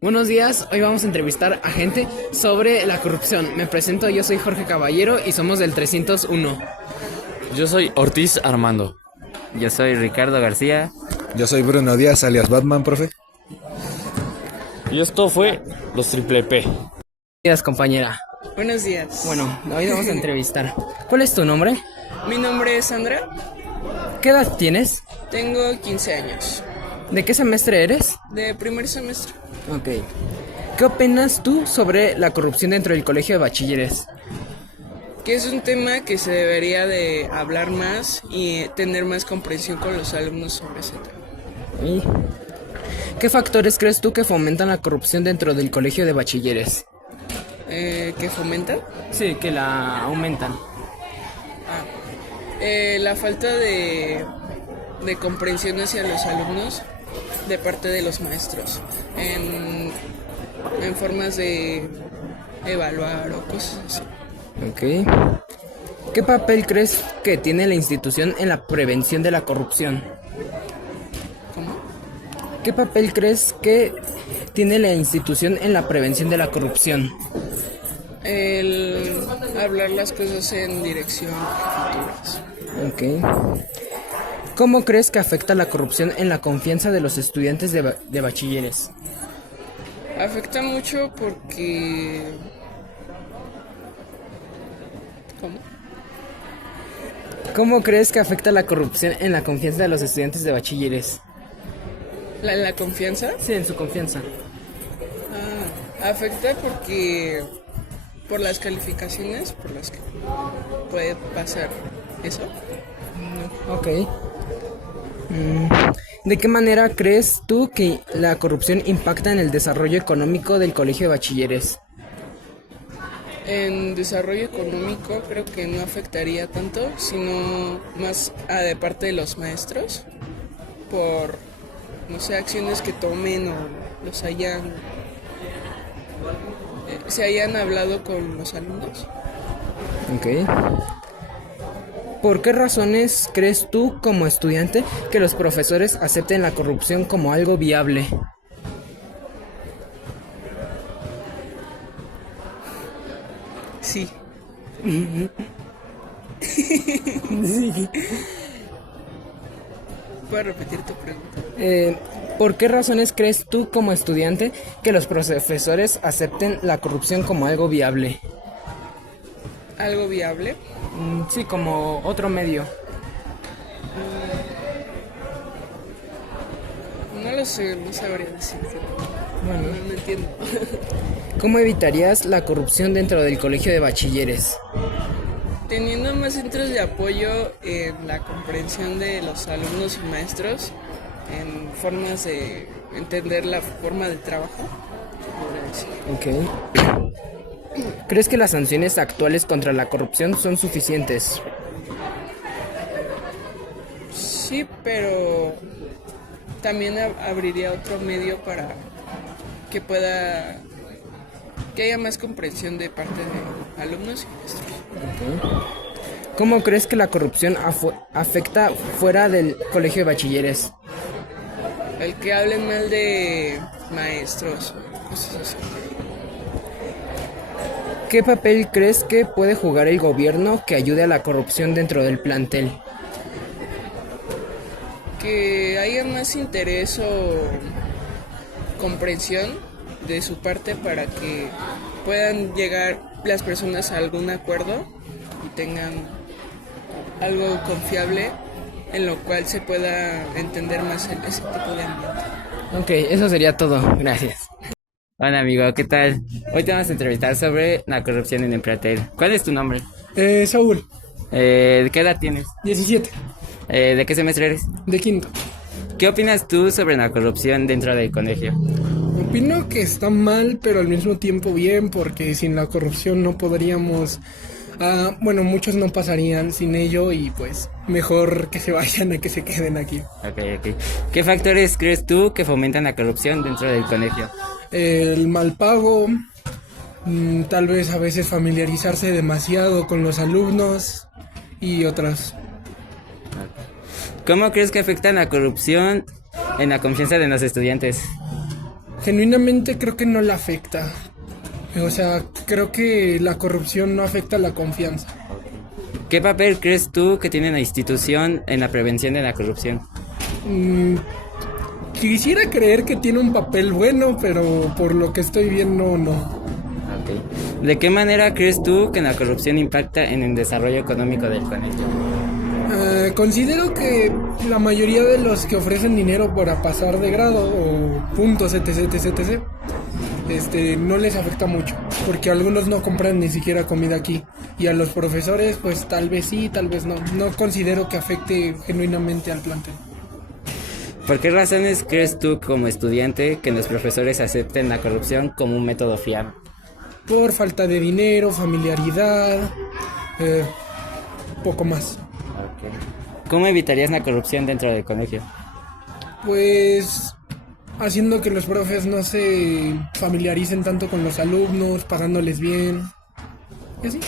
Buenos días, hoy vamos a entrevistar a gente sobre la corrupción. Me presento, yo soy Jorge Caballero y somos del 301. Yo soy Ortiz Armando. Yo soy Ricardo García. Yo soy Bruno Díaz, alias Batman, profe. Y esto fue los Triple P. Buenos días, compañera. Buenos días. Bueno, hoy vamos a entrevistar. ¿Cuál es tu nombre? Mi nombre es Sandra, ¿Qué edad tienes? tengo 15 años, ¿De qué semestre eres? de primer semestre. Ok. ¿Qué opinas tú sobre la corrupción dentro del colegio de bachilleres? Que es un tema que se debería de hablar más y tener más comprensión con los alumnos sobre ese tema. ¿Y qué factores crees tú que fomentan la corrupción dentro del colegio de bachilleres? ¿Qué fomenta? Sí, que la aumentan. La falta de comprensión hacia los alumnos de parte de los maestros en formas de evaluar o cosas así. Ok. ¿Qué papel crees que tiene la institución en la prevención de la corrupción? ¿Cómo? ¿Qué papel crees que tiene la institución en la prevención de la corrupción? El hablar las cosas en dirección futuras. Ok. ¿Cómo crees que afecta la corrupción en la confianza de los estudiantes de bachilleres? Afecta mucho porque... ¿Cómo? ¿Cómo crees que afecta la corrupción en la confianza de los estudiantes de bachilleres? ¿La confianza? Sí, en su confianza. Afecta porque... por las calificaciones por las que puede pasar eso. Ok. ¿De qué manera crees tú que la corrupción impacta en el desarrollo económico del colegio de bachilleres? En desarrollo económico creo que no afectaría tanto, sino más de parte de los maestros por, no sé, acciones que tomen o los hayan se hayan hablado con los alumnos. Ok. ¿Por qué razones crees tú como estudiante que los profesores acepten la corrupción como algo viable? Sí. ¿Puedo repetir tu pregunta? ¿Por qué razones crees tú como estudiante que los profesores acepten la corrupción como algo viable? ¿Algo viable? Sí, como otro medio. No lo sé, no sabría decirte. Bueno. No entiendo. ¿Cómo evitarías la corrupción dentro del colegio de bachilleres? Teniendo más centros de apoyo en la comprensión de los alumnos y maestros, en formas de entender la forma de trabajo, se podría decir. Ok. ¿Crees que las sanciones actuales contra la corrupción son suficientes? Sí, pero también abriría otro medio para que que haya más comprensión de parte de alumnos y maestros. ¿Cómo crees que la corrupción afecta fuera del colegio de bachilleres? El que hablen mal de maestros, cosas así. ¿Qué papel crees que puede jugar el gobierno que ayude a la corrupción dentro del plantel? Que haya más interés o comprensión de su parte para que puedan llegar las personas a algún acuerdo y tengan algo confiable en lo cual se pueda entender más ese tipo de ambiente. Ok, eso sería todo. Gracias. Hola amigo, ¿qué tal? Hoy te vamos a entrevistar sobre la corrupción en el plantel. ¿Cuál es tu nombre? Saúl, ¿Qué edad tienes? 17, ¿De qué semestre eres? de quinto. ¿Qué opinas tú sobre la corrupción dentro del colegio? Opino que está mal, pero al mismo tiempo bien, porque sin la corrupción no podríamos... bueno, muchos no pasarían sin ello y pues mejor que se vayan a que se queden aquí. Ok. ¿Qué factores crees tú que fomentan la corrupción dentro del colegio? El mal pago, tal vez a veces familiarizarse demasiado con los alumnos y otras. ¿Cómo crees que afecta la corrupción en la confianza de los estudiantes? Genuinamente creo que no la afecta. O sea, creo que la corrupción no afecta la confianza. ¿Qué papel crees tú que tiene la institución en la prevención de la corrupción? Mm, Quisiera creer que tiene un papel bueno, pero por lo que estoy viendo, no. Ok. ¿De qué manera crees tú que la corrupción impacta en el desarrollo económico del colegio? Considero que la mayoría de los que ofrecen dinero para pasar de grado o puntos, etc, no les afecta mucho, porque algunos no compran ni siquiera comida aquí, y a los profesores pues tal vez sí, tal vez no. No considero que afecte genuinamente al plantel. ¿Por qué razones crees tú como estudiante que los profesores acepten la corrupción como un método fiable? Por falta de dinero, familiaridad, poco más. ¿Cómo evitarías la corrupción dentro del colegio? Pues haciendo que los profes no se familiaricen tanto con los alumnos, pagándoles bien. Y así.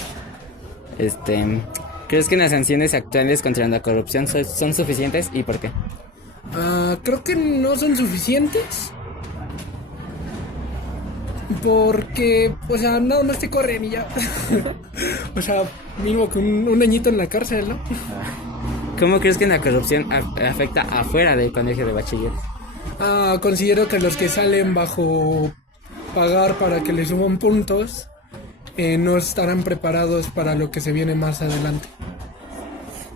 ¿Crees que las sanciones actuales contra la corrupción son suficientes y por qué? Creo que no son suficientes. Porque, o sea, nada más te corren y ya. O sea, mínimo con un añito en la cárcel, ¿no? ¿Cómo crees que la corrupción afecta afuera del colegio de bachiller? Considero que los que salen bajo pagar para que les suban puntos no estarán preparados para lo que se viene más adelante.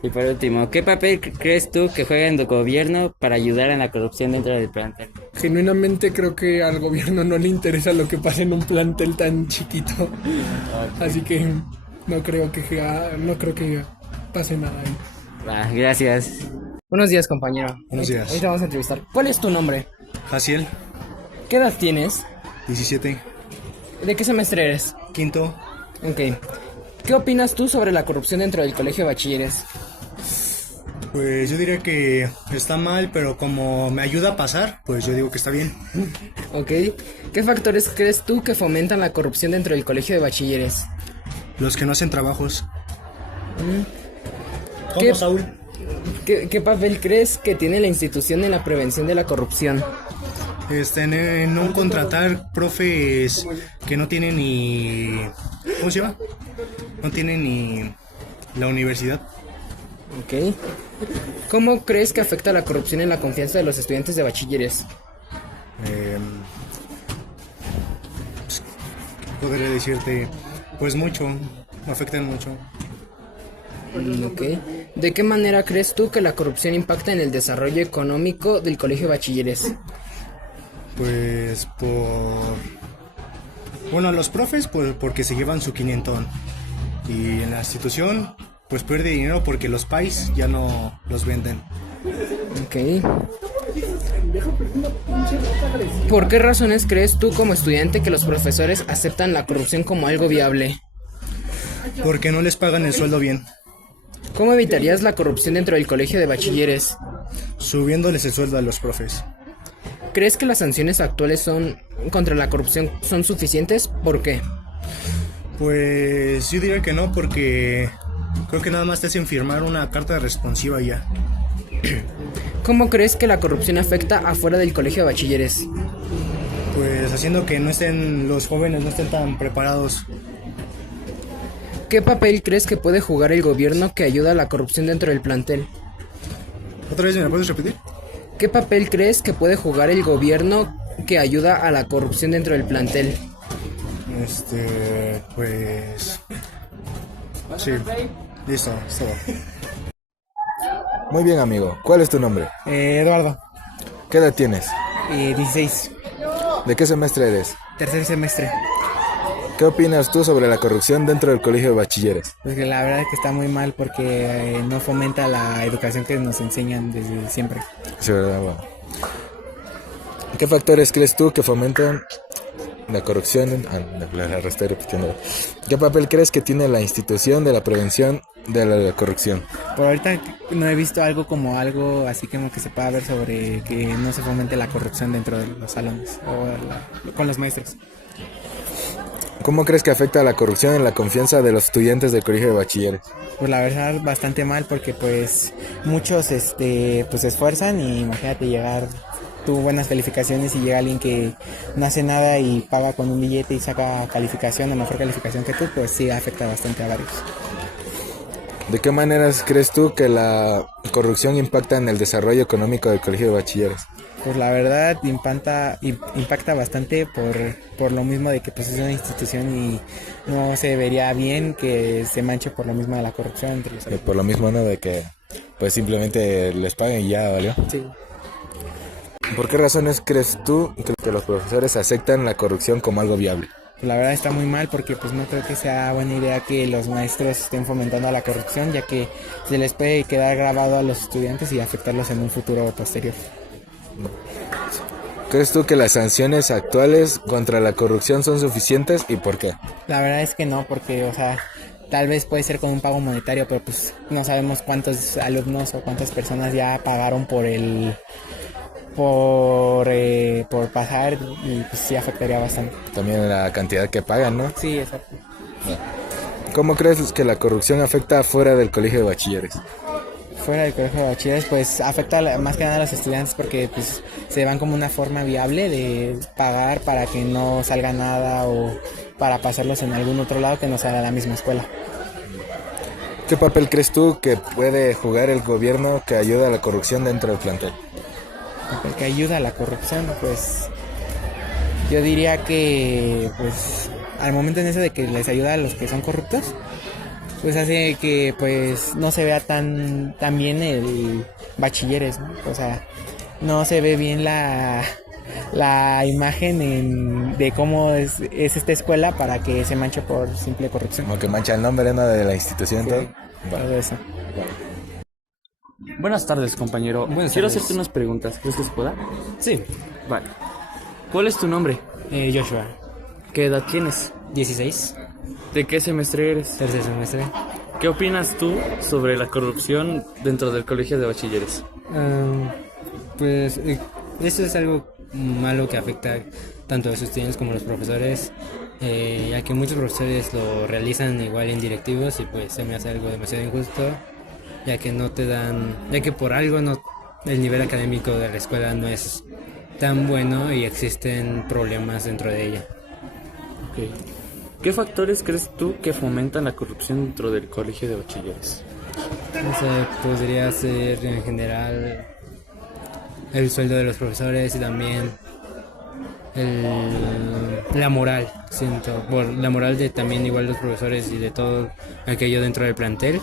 Y por último, ¿qué papel crees tú que juega el gobierno para ayudar en la corrupción dentro del plantel? Genuinamente creo que al gobierno no le interesa lo que pasa en un plantel tan chiquito. Así que no creo que pase nada ahí. Gracias. Buenos días, compañero. Buenos días. Hoy te vamos a entrevistar. ¿Cuál es tu nombre? Jaciel, ¿Qué edad tienes? 17, ¿De qué semestre eres? quinto. Ok. ¿Qué opinas tú sobre la corrupción dentro del colegio de bachilleres? Pues yo diría que está mal, pero como me ayuda a pasar, pues yo digo que está bien. Ok. ¿Qué factores crees tú que fomentan la corrupción dentro del colegio de bachilleres? Los que no hacen trabajos. ¿Qué- ¿Cómo, Saúl? ¿Qué papel crees que tiene la institución en la prevención de la corrupción? En no contratar profes que no tienen ni... ¿Cómo se llama? No tienen ni la universidad. Ok. ¿Cómo crees que afecta la corrupción en la confianza de los estudiantes de bachilleres? Pues, podría decirte, pues mucho, me afectan mucho. Ok. ¿De qué manera crees tú que la corrupción impacta en el desarrollo económico del colegio de bachilleres? Pues Bueno, a los profes pues porque se llevan su quinientón. Y en la institución pues pierde dinero porque los pais ya no los venden. Ok. ¿Por qué razones crees tú como estudiante que los profesores aceptan la corrupción como algo viable? Porque no les pagan el sueldo bien. ¿Cómo evitarías la corrupción dentro del colegio de bachilleres? Subiéndoles el sueldo a los profes. ¿Crees que las sanciones actuales contra la corrupción son suficientes? ¿Por qué? Pues yo diría que no, porque creo que nada más te hacen firmar una carta responsiva y ya. ¿Cómo crees que la corrupción afecta afuera del colegio de bachilleres? Pues haciendo que los jóvenes no estén tan preparados. ¿Qué papel crees que puede jugar el gobierno que ayuda a la corrupción dentro del plantel? ¿Otra vez me la puedes repetir? ¿Qué papel crees que puede jugar el gobierno que ayuda a la corrupción dentro del plantel? Pues... Sí, listo, es todo. Muy bien, amigo. ¿Cuál es tu nombre? Eduardo, ¿Qué edad tienes? 16, ¿De qué semestre eres? tercer semestre. ¿Qué opinas tú sobre la corrupción dentro del colegio de bachilleres? Pues que la verdad es que está muy mal porque no fomenta la educación que nos enseñan desde siempre. Sí, ¿verdad? Bueno. ¿Qué factores crees tú que fomentan la corrupción? La estoy repitiendo. ¿Qué papel crees que tiene la institución de la prevención de la corrupción? Por ahorita no he visto algo así como que se pueda ver sobre que no se fomente la corrupción dentro de los salones o con los maestros. ¿Cómo crees que afecta la corrupción en la confianza de los estudiantes del colegio de bachilleres? Pues la verdad bastante mal porque pues muchos pues se esfuerzan y imagínate llegar tú buenas calificaciones y llega alguien que no hace nada y paga con un billete y saca calificación o mejor calificación que tú, pues sí afecta bastante a varios. ¿De qué maneras crees tú que la corrupción impacta en el desarrollo económico del Colegio de Bachilleres? Pues la verdad impacta bastante por lo mismo de que pues es una institución y no se vería bien que se manche por lo mismo de la corrupción entre los Por lo mismo, ¿no? De que pues simplemente les paguen y ya, ¿valió? Sí. ¿Por qué razones crees tú que los profesores aceptan la corrupción como algo viable? Pues la verdad está muy mal porque pues no creo que sea buena idea que los maestros estén fomentando la corrupción, ya que se les puede quedar grabado a los estudiantes y afectarlos en un futuro posterior. ¿Crees tú que las sanciones actuales contra la corrupción son suficientes y por qué? La verdad es que no, porque, o sea, tal vez puede ser con un pago monetario, pero pues no sabemos cuántos alumnos o cuántas personas ya pagaron por pasar y pues sí afectaría bastante. También la cantidad que pagan, ¿no? Sí, exacto. ¿Cómo crees que la corrupción afecta fuera del Colegio de Bachilleres? Fuera del colegio de bachilleres, pues afecta más que nada a los estudiantes porque pues se van como una forma viable de pagar para que no salga nada o para pasarlos en algún otro lado que no sea la misma escuela. ¿Qué papel crees tú que puede jugar el gobierno que ayuda a la corrupción dentro del plantel? El que ayuda a la corrupción, pues yo diría que pues al momento en eso de que les ayuda a los que son corruptos, pues hace que pues no se vea tan bien el bachilleres, ¿no? O sea, no se ve bien la imagen de cómo es esta escuela para que se manche por simple corrupción. Como que mancha el nombre, ¿no? De la institución y todo. Vale. Todo eso. Buenas tardes, compañero. Quiero hacerte unas preguntas. ¿Crees que se pueda? Sí, Vale. ¿Cuál es tu nombre? Joshua, ¿Qué edad tienes? 16, ¿De qué semestre eres? tercer semestre. ¿Qué opinas tú sobre la corrupción dentro del Colegio de Bachilleres? Pues eso es algo malo que afecta tanto a los estudiantes como a los profesores, ya que muchos profesores lo realizan igual en directivos y pues se me hace algo demasiado injusto, ya que no te dan, ya que por algo no, el nivel académico de la escuela no es tan bueno y existen problemas dentro de ella. Ok. ¿Qué factores crees tú que fomentan la corrupción dentro del Colegio de Bachilleres? O sea, podría ser en general el sueldo de los profesores y también la moral, siento, por la moral de también igual los profesores y de todo aquello dentro del plantel,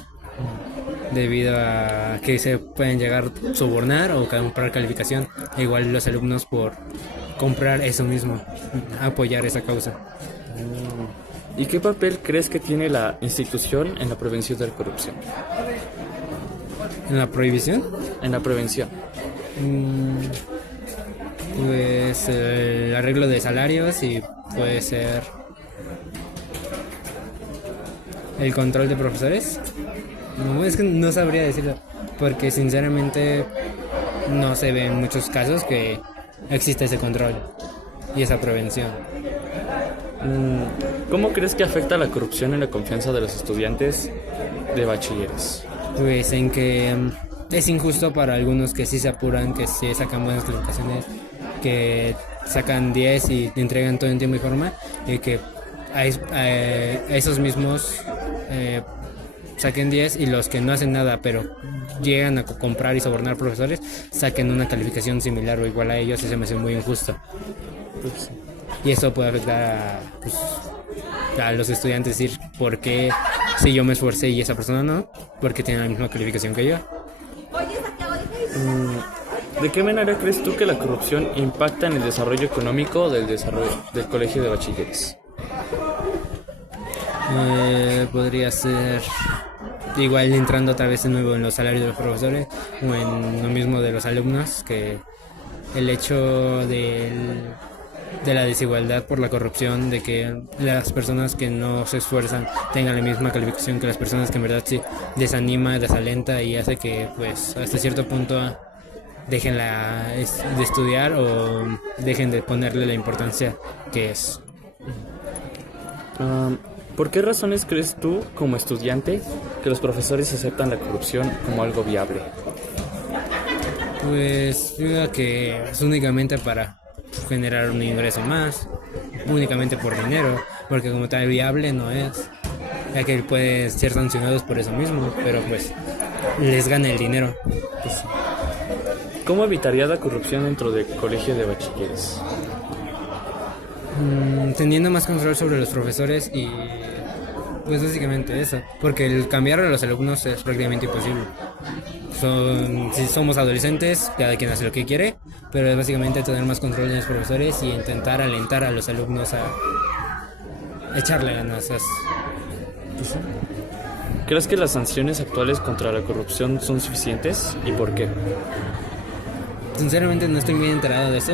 debido a que se pueden llegar a sobornar o comprar calificación, e igual los alumnos por comprar eso mismo, apoyar esa causa. ¿Y qué papel crees que tiene la institución en la prevención de la corrupción? ¿En la prohibición? En la prevención. Pues el arreglo de salarios y puede ser el control de profesores. No, es que no sabría decirlo, porque sinceramente no se ve en muchos casos que existe ese control y esa prevención. ¿Cómo crees que afecta la corrupción en la confianza de los estudiantes de bachilleres? Pues en que es injusto para algunos que sí se apuran, que sí sacan buenas calificaciones, que sacan 10 y te entregan todo en tiempo y forma, y que a esos mismos saquen 10 y los que no hacen nada pero llegan a comprar y sobornar profesores saquen una calificación similar o igual a ellos, y se me hace muy injusto. Y eso puede afectar a los estudiantes, decir, ¿por qué si yo me esforcé y esa persona no? Porque tiene la misma calificación que yo. ¿De qué manera crees tú que la corrupción impacta en el desarrollo económico del Colegio de Bachilleres? Podría ser igual entrando otra vez de nuevo en los salarios de los profesores o en lo mismo de los alumnos, que el hecho de la desigualdad por la corrupción, de que las personas que no se esfuerzan tengan la misma calificación que las personas que en verdad sí desanima, desalenta y hace que pues hasta cierto punto dejen de estudiar o dejen de ponerle la importancia que es. ¿Por qué razones crees tú, como estudiante, que los profesores aceptan la corrupción como algo viable? Pues yo digo que es únicamente para generar un ingreso más, únicamente por dinero, porque como tal viable no es, ya que pueden ser sancionados por eso mismo, pero pues les gana el dinero. ¿Cómo evitarías la corrupción dentro del colegio de bachilleres? Teniendo más control sobre los profesores y pues básicamente eso, porque el cambiar a los alumnos es prácticamente imposible. Si somos adolescentes, cada quien hace lo que quiere, pero es básicamente tener más control en los profesores y intentar alentar a los alumnos a echarle ganas. ¿Crees que las sanciones actuales contra la corrupción son suficientes y por qué? Sinceramente no estoy muy enterado de eso,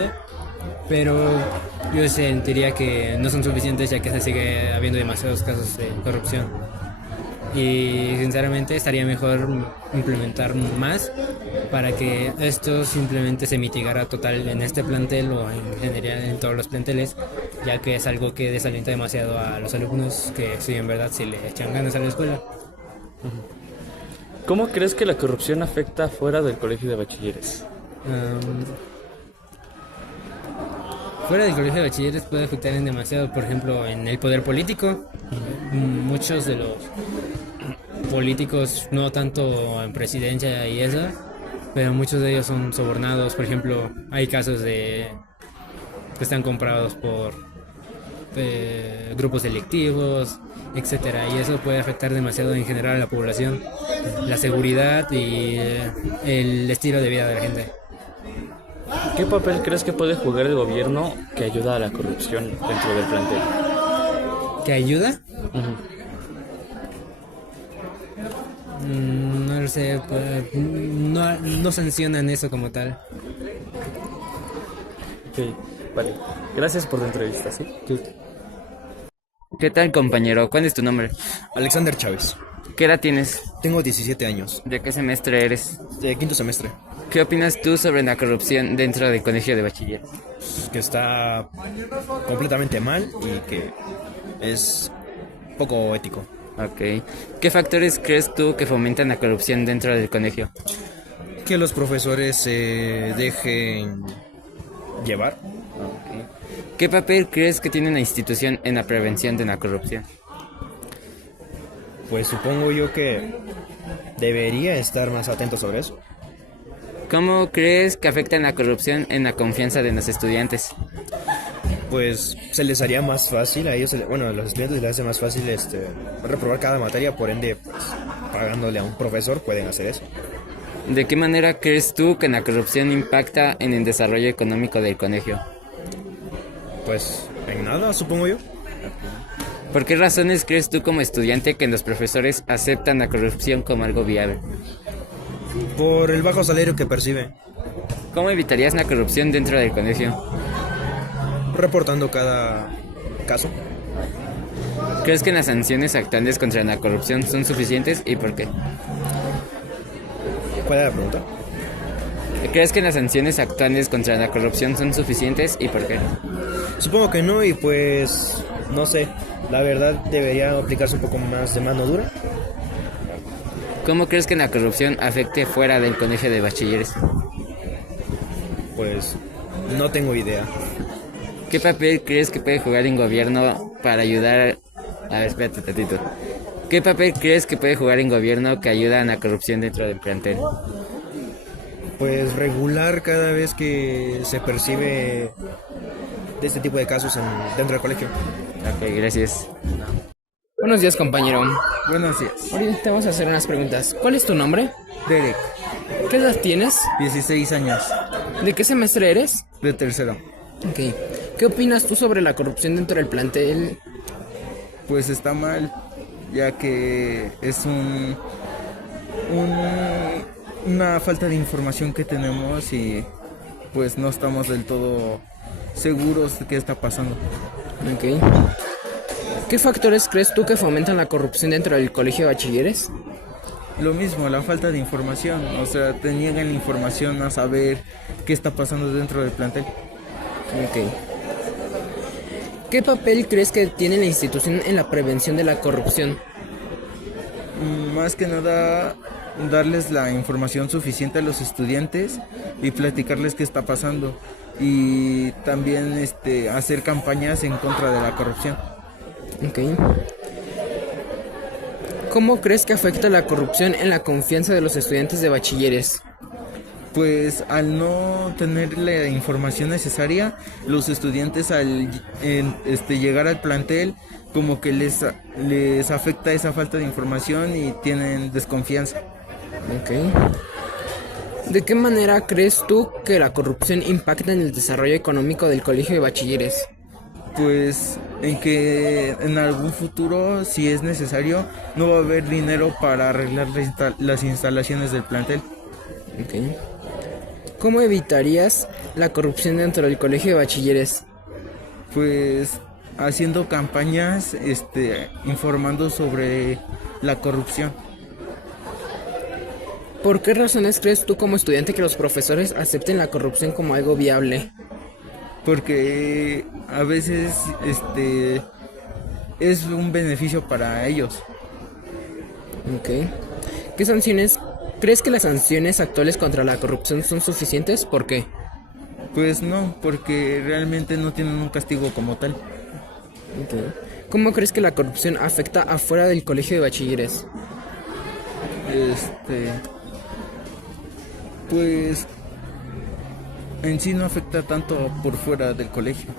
pero yo sentiría que no son suficientes ya que se sigue habiendo demasiados casos de corrupción. Y sinceramente estaría mejor implementar más para que esto simplemente se mitigara total en este plantel o en general en todos los planteles, ya que es algo que desalienta demasiado a los alumnos que sí en verdad sí le echan ganas a la escuela. ¿Cómo crees que la corrupción afecta fuera del colegio de bachilleres? Fuera del colegio de bachilleres puede afectar en demasiado, por ejemplo, en el poder político. Muchos de los políticos, no tanto en presidencia y eso, pero muchos de ellos son sobornados. Por ejemplo, hay casos de que están comprados por grupos delictivos, etcétera, y eso puede afectar demasiado en general a la población, la seguridad y el estilo de vida de la gente. ¿Qué papel crees que puede jugar el gobierno que ayuda a la corrupción dentro del plantel? ¿Que ayuda? No lo sé, pues, no sancionan eso como tal. Ok, vale. Gracias por la entrevista, ¿sí? ¿Qué tal, compañero? ¿Cuál es tu nombre? Alexander Chávez. ¿Qué edad tienes? Tengo 17 años. ¿De qué semestre eres? De quinto semestre. ¿Qué opinas tú sobre la corrupción dentro del colegio de bachiller? Que está completamente mal y que es poco ético. Ok. ¿Qué factores crees tú que fomentan la corrupción dentro del colegio? Que los profesores se dejen llevar. ¿Qué papel crees que tiene la institución en la prevención de la corrupción? Pues supongo yo que debería estar más atento sobre eso. ¿Cómo crees que afecta la corrupción en la confianza de los estudiantes? Pues se les haría más fácil a ellos, bueno, a los estudiantes les hace más fácil reprobar cada materia, por ende, pues, pagándole a un profesor pueden hacer eso. ¿De qué manera crees tú que la corrupción impacta en el desarrollo económico del colegio? Pues en nada, supongo yo. ¿Por qué razones crees tú como estudiante que los profesores aceptan la corrupción como algo viable? Por el bajo salario que percibe. ¿Cómo evitarías la corrupción dentro del colegio? Reportando cada caso. ¿Crees que las sanciones actuales contra la corrupción son suficientes y por qué? ¿Cuál era la pregunta? ¿Crees que las sanciones actuales contra la corrupción son suficientes y por qué? Supongo que no y pues no sé, la verdad debería aplicarse un poco más de mano dura. ¿Cómo crees que la corrupción afecte fuera del colegio de bachilleres? Pues no tengo idea. ¿Qué papel crees que puede jugar el gobierno para ayudar? A ver, espérate tantito. ¿Qué papel crees que puede jugar el gobierno que ayuda a la corrupción dentro del plantel? Pues regular cada vez que se percibe de este tipo de casos dentro del colegio. Ok, gracias. Buenos días, compañero. Buenos días. Ahorita te vamos a hacer unas preguntas. ¿Cuál es tu nombre? Derek, ¿Qué edad tienes? 16 años, ¿De qué semestre eres? de tercero. Ok. ¿Qué opinas tú sobre la corrupción dentro del plantel? Pues está mal, ya que es una falta de información que tenemos y pues no estamos del todo seguros de qué está pasando. Ok. ¿Qué factores crees tú que fomentan la corrupción dentro del colegio de bachilleres? Lo mismo, la falta de información, o sea, te niegan la información a saber qué está pasando dentro del plantel. Ok. ¿Qué papel crees que tiene la institución en la prevención de la corrupción? Más que nada, darles la información suficiente a los estudiantes y platicarles qué está pasando. Y también hacer campañas en contra de la corrupción. Ok. ¿Cómo crees que afecta la corrupción en la confianza de los estudiantes de bachilleres? Pues al no tener la información necesaria, los estudiantes al llegar al plantel como que les afecta esa falta de información y tienen desconfianza. Ok. ¿De qué manera crees tú que la corrupción impacta en el desarrollo económico del colegio de bachilleres? Pues en que en algún futuro, si es necesario, no va a haber dinero para arreglar las instalaciones del plantel. Ok. ¿Cómo evitarías la corrupción dentro del colegio de bachilleres? Pues haciendo campañas, informando sobre la corrupción. ¿Por qué razones crees tú como estudiante que los profesores acepten la corrupción como algo viable? Porque a veces es un beneficio para ellos. Ok. ¿Qué sanciones crees que las sanciones actuales contra la corrupción son suficientes? ¿Por qué? Pues no, porque realmente no tienen un castigo como tal. Okay. ¿Cómo crees que la corrupción afecta afuera del colegio de bachilleres? Pues en sí no afecta tanto por fuera del colegio.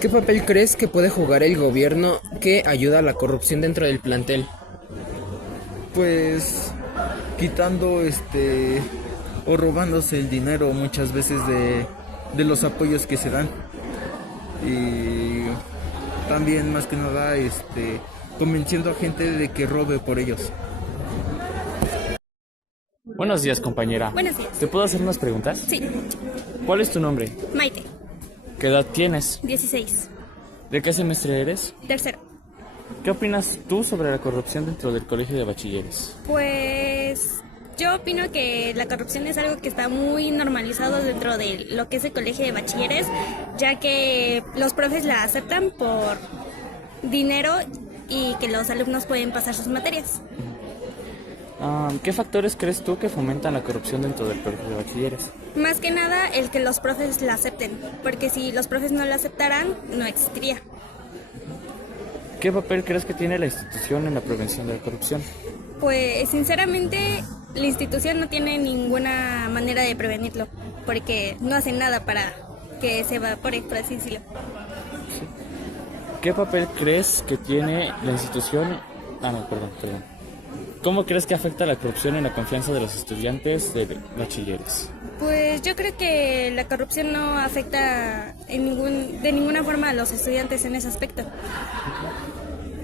¿Qué papel crees que puede jugar el gobierno que ayuda a la corrupción dentro del plantel? Pues quitando o robándose el dinero muchas veces de los apoyos que se dan. Y también más que nada convenciendo a gente de que robe por ellos. Buenos días, compañera. Buenos días. ¿Te puedo hacer unas preguntas? Sí. ¿Cuál es tu nombre? Maite. ¿Qué edad tienes? 16. ¿De qué semestre eres? Tercero. ¿Qué opinas tú sobre la corrupción dentro del colegio de bachilleres? Pues yo opino que la corrupción es algo que está muy normalizado dentro de lo que es el colegio de bachilleres, ya que los profes la aceptan por dinero y que los alumnos pueden pasar sus materias. ¿Qué factores crees tú que fomentan la corrupción dentro del colegio de bachilleres? Más que nada el que los profes la acepten, porque si los profes no la aceptaran, no existiría. ¿Qué papel crees que tiene la institución en la prevención de la corrupción? Pues sinceramente la institución no tiene ninguna manera de prevenirlo, porque no hacen nada para que se evapore, por así decirlo. ¿Qué papel crees que tiene la institución? Perdón. ¿Cómo crees que afecta la corrupción en la confianza de los estudiantes de bachilleres? Pues yo creo que la corrupción no afecta de ninguna forma a los estudiantes en ese aspecto.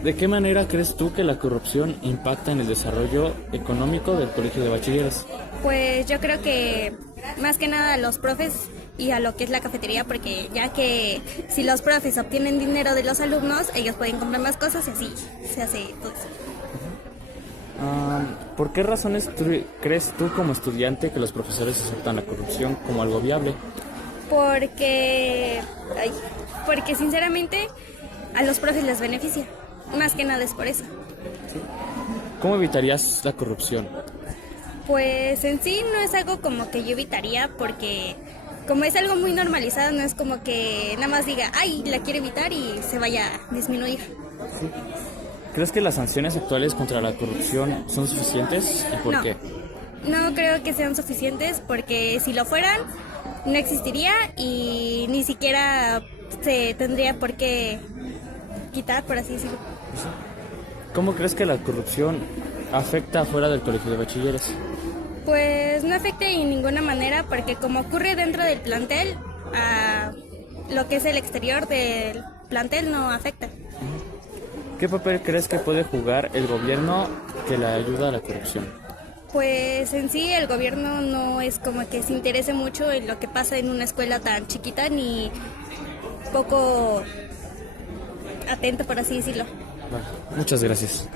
¿De qué manera crees tú que la corrupción impacta en el desarrollo económico del colegio de bachilleres? Pues yo creo que más que nada a los profes y a lo que es la cafetería, porque ya que si los profes obtienen dinero de los alumnos, ellos pueden comprar más cosas y así se hace todo eso. ¿Por qué razones crees tú como estudiante que los profesores aceptan la corrupción como algo viable? Porque sinceramente a los profes les beneficia, más que nada es por eso. ¿Cómo evitarías la corrupción? Pues en sí no es algo como que yo evitaría, porque como es algo muy normalizado, no es como que nada más diga, ay, la quiero evitar y se vaya a disminuir. Sí. ¿Crees que las sanciones actuales contra la corrupción son suficientes y por qué? No creo que sean suficientes, porque si lo fueran, no existiría y ni siquiera se tendría por qué quitar, por así decirlo. ¿Cómo crees que la corrupción afecta fuera del colegio de bachilleres? Pues no afecta de ninguna manera, porque como ocurre dentro del plantel, a lo que es el exterior del plantel no afecta. ¿Qué papel crees que puede jugar el gobierno que le ayuda a la corrupción? Pues en sí el gobierno no es como que se interese mucho en lo que pasa en una escuela tan chiquita, ni poco atento, por así decirlo. Bueno, muchas gracias.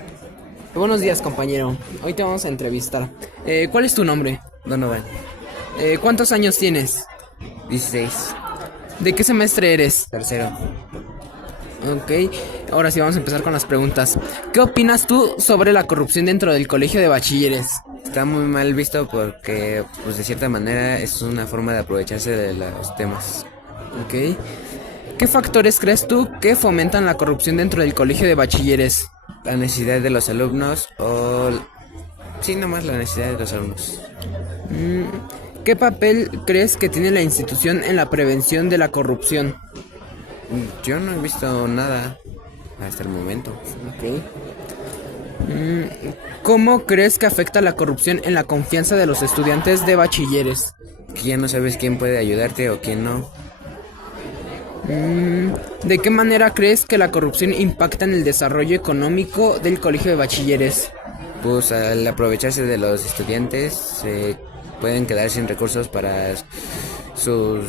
Buenos días, compañero. Hoy te vamos a entrevistar. ¿Cuál es tu nombre? Donovan. ¿Cuántos años tienes? 16. ¿De qué semestre eres? Tercero. Ok. ahora sí vamos a empezar con las preguntas. ¿Qué opinas tú sobre la corrupción dentro del colegio de bachilleres? Está muy mal visto porque, pues de cierta manera, es una forma de aprovecharse de los temas. Ok. ¿Qué factores crees tú que fomentan la corrupción dentro del colegio de bachilleres? La necesidad de los alumnos o... Sí, nomás la necesidad de los alumnos. ¿Qué papel crees que tiene la institución en la prevención de la corrupción? Yo no he visto nada hasta el momento. Ok. ¿Cómo crees que afecta la corrupción en la confianza de los estudiantes de bachilleres? Que ya no sabes quién puede ayudarte o quién no. ¿De qué manera crees que la corrupción impacta en el desarrollo económico del colegio de bachilleres? Pues al aprovecharse de los estudiantes se pueden quedar sin recursos para sus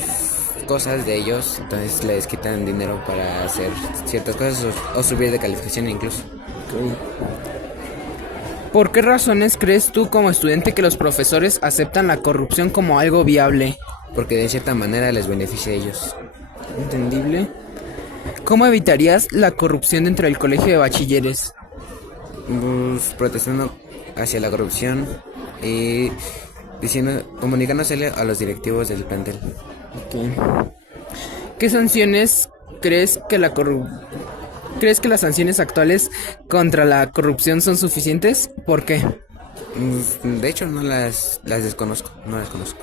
cosas de ellos, entonces les quitan dinero para hacer ciertas cosas o subir de calificación incluso. ¿Por qué razones crees tú como estudiante que los profesores aceptan la corrupción como algo viable? Porque de cierta manera les beneficia a ellos. Entendible. ¿Cómo evitarías la corrupción dentro del colegio de bachilleres? Pues protestando hacia la corrupción y comunicándosele a los directivos del plantel. Okay. ¿Qué sanciones crees que las sanciones actuales contra la corrupción son suficientes? ¿Por qué? De hecho no las desconozco, no las conozco.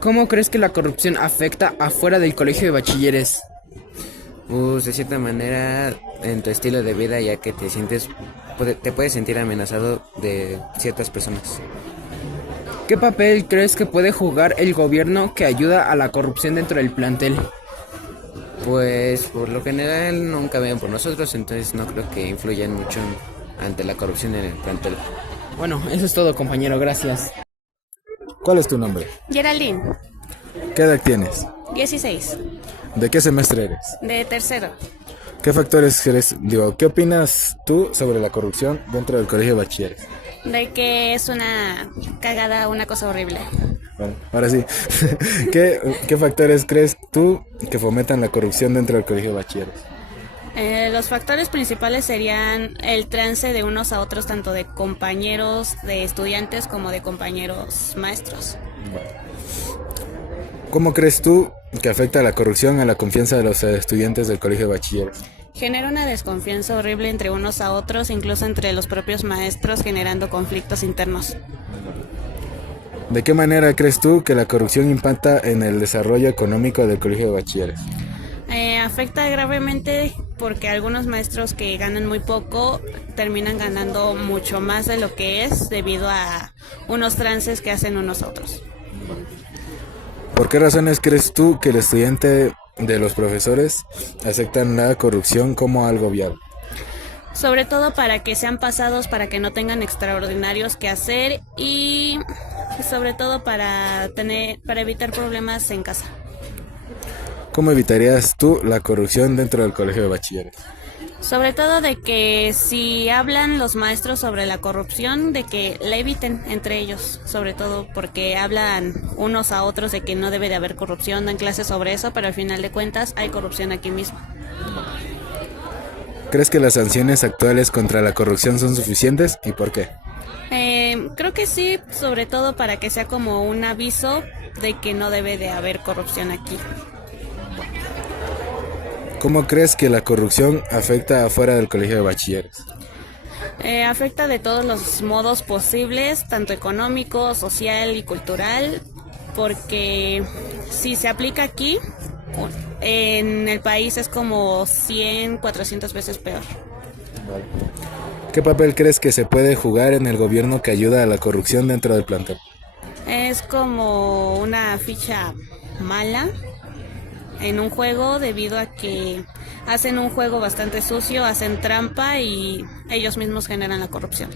¿Cómo crees que la corrupción afecta afuera del colegio de bachilleres? Pues de cierta manera en tu estilo de vida, ya que te puedes sentir amenazado de ciertas personas. ¿Qué papel crees que puede jugar el gobierno que ayuda a la corrupción dentro del plantel? Pues por lo general nunca ven por nosotros, entonces no creo que influyan mucho ante la corrupción en el plantel. Bueno, eso es todo, compañero, gracias. ¿Cuál es tu nombre? Geraldine, ¿Qué edad tienes? 16, ¿De qué semestre eres? de tercero. ¿Qué factores qué opinas tú sobre la corrupción dentro del colegio de bachilleres? De que es una cagada, una cosa horrible. Bueno, ahora sí. ¿Qué factores crees tú que fomentan la corrupción dentro del colegio de bachilleres? Los factores principales serían el trance de unos a otros, tanto de compañeros, de estudiantes, como de compañeros maestros. ¿Cómo crees tú que afecta la corrupción a la confianza de los estudiantes del colegio de bachilleres? Genera una desconfianza horrible entre unos a otros, incluso entre los propios maestros, generando conflictos internos. ¿De qué manera crees tú que la corrupción impacta en el desarrollo económico del colegio de bachilleres? Afecta gravemente porque algunos maestros que ganan muy poco terminan ganando mucho más de lo que es debido a unos trances que hacen unos a otros. ¿Por qué razones crees tú que el estudiante de los profesores aceptan la corrupción como algo viable? Sobre todo para que sean pasados, para que no tengan extraordinarios que hacer y sobre todo para evitar problemas en casa. ¿Cómo evitarías tú la corrupción dentro del colegio de bachilleres? Sobre todo de que si hablan los maestros sobre la corrupción, de que la eviten entre ellos, sobre todo porque hablan unos a otros de que no debe de haber corrupción, dan clases sobre eso, pero al final de cuentas hay corrupción aquí mismo. ¿Crees que las sanciones actuales contra la corrupción son suficientes y por qué? Creo que sí, sobre todo para que sea como un aviso de que no debe de haber corrupción aquí. ¿Cómo crees que la corrupción afecta afuera del colegio de bachilleres? Afecta de todos los modos posibles, tanto económico, social y cultural, porque si se aplica aquí, en el país es como 100, 400 veces peor. ¿Qué papel crees que se puede jugar en el gobierno que ayuda a la corrupción dentro del plantel? Es como una ficha mala en un juego debido a que hacen un juego bastante sucio, hacen trampa y ellos mismos generan la corrupción.